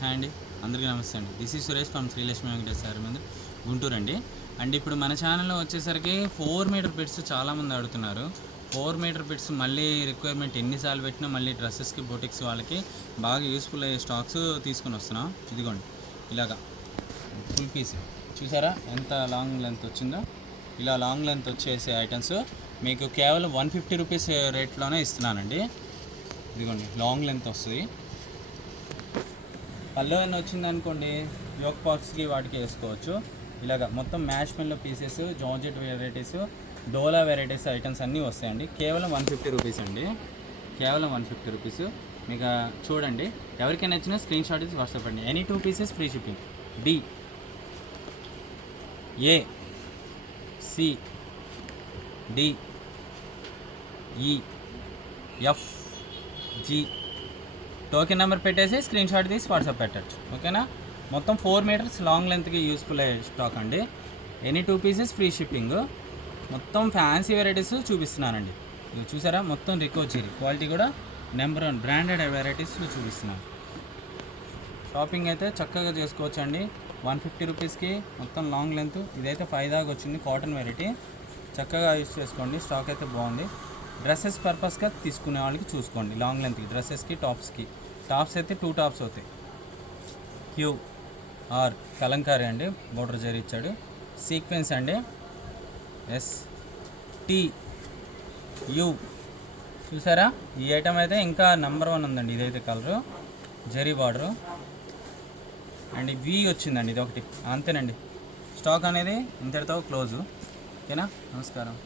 Hi అండి, అందరికీ నమస్తే అండి. This is Suresh from Srilakshmi Venkateswara Mandir, Guntur అండి. అండ్ ఇప్పుడు మన ఛానల్లో వచ్చేసరికి 4 మీటర్ పిట్స్ చాలామంది అడుగుతున్నారు. 4 మీటర్ పిట్స్ మళ్ళీ రిక్వైర్మెంట్ ఎన్నిసార్లు పెట్టినా మళ్ళీ డ్రెస్సెస్కి, బొటిక్స్ వాళ్ళకి బాగా యూస్ఫుల్ అయ్యే స్టాక్స్ తీసుకొని వస్తున్నాం. ఇదిగోండి ఇలాగా ఫుల్ పీస్ చూసారా ఎంత లాంగ్ లెంత్ వచ్చిందో. ఇలా లాంగ్ లెంత్ వచ్చేసే ఐటమ్స్ మీకు కేవలం 150 రూపీస్ రేట్లోనే ఇస్తున్నానండి. ఇదిగోండి లాంగ్ లెంత్ వస్తుంది. పళ్ళు అని వచ్చింది అనుకోండి, యోక్ పాక్స్కి వాటికి వేసుకోవచ్చు. ఇలాగ మొత్తం మ్యాష్ మెల్లో పీసెస్, జార్జెట్ వెరైటీస్, డోలా వెరైటీస్ ఐటమ్స్ అన్నీ వస్తాయండి. కేవలం 150 రూపీస్ అండి, కేవలం 150 రూపీస్. మీకు చూడండి, ఎవరికైనా నచ్చినా స్క్రీన్ షాట్ ఇచ్చి వాట్సాప్ అండి. Any 2 pieces free shipping. D, A, C, D, E, F, G token number పెట్టేసి స్క్రీన్ షాట్ తీసి వాట్సాప్ పెట్టచ్చు. ఓకేనా? మొత్తం 4 మీటర్స్ లాంగ్ లెంత్కి యూస్ఫుల్ అయ్యే స్టాక్ అండి. Any 2 pieces free shipping. మొత్తం ఫ్యాన్సీ వెరైటీస్ చూపిస్తున్నానండి. ఇది చూసారా, మొత్తం రికోచీరి క్వాలిటీ కూడా నెంబర్ 1 బ్రాండెడ్ వెరైటీస్ చూపిస్తున్నాను. షాపింగ్ అయితే చక్కగా చేసుకోవచ్చు అండి. 150 రూపీస్కి మొత్తం లాంగ్ లెంత్. ఇదైతే 5 దాకా వచ్చింది, కాటన్ వెరైటీ. చక్కగా యూస్ చేసుకోండి. స్టాక్ అయితే బాగుంది. డ్రెస్సెస్ పర్పస్గా తీసుకునే వాళ్ళకి చూసుకోండి. లాంగ్ లెంత్కి డ్రెస్సెస్కి, టాప్స్కి. టాప్స్ అయితే 2 టాప్స్ అవుతాయి. క్యూ ఆర్ కలంకారీ అండి, బోర్డర్ జరీ ఇచ్చాడు. సీక్వెన్స్ అండి, ఎస్ టీ యూ. చూసారా, ఈ ఐటమ్ అయితే ఇంకా నెంబర్ 1 ఉందండి. ఇదైతే colour zari border and V వచ్చిందండి. ఇది ఒకటి అంతేనండి. స్టాక్ అనేది ఇంతటితో క్లోజు. ఓకేనా? నమస్కారం.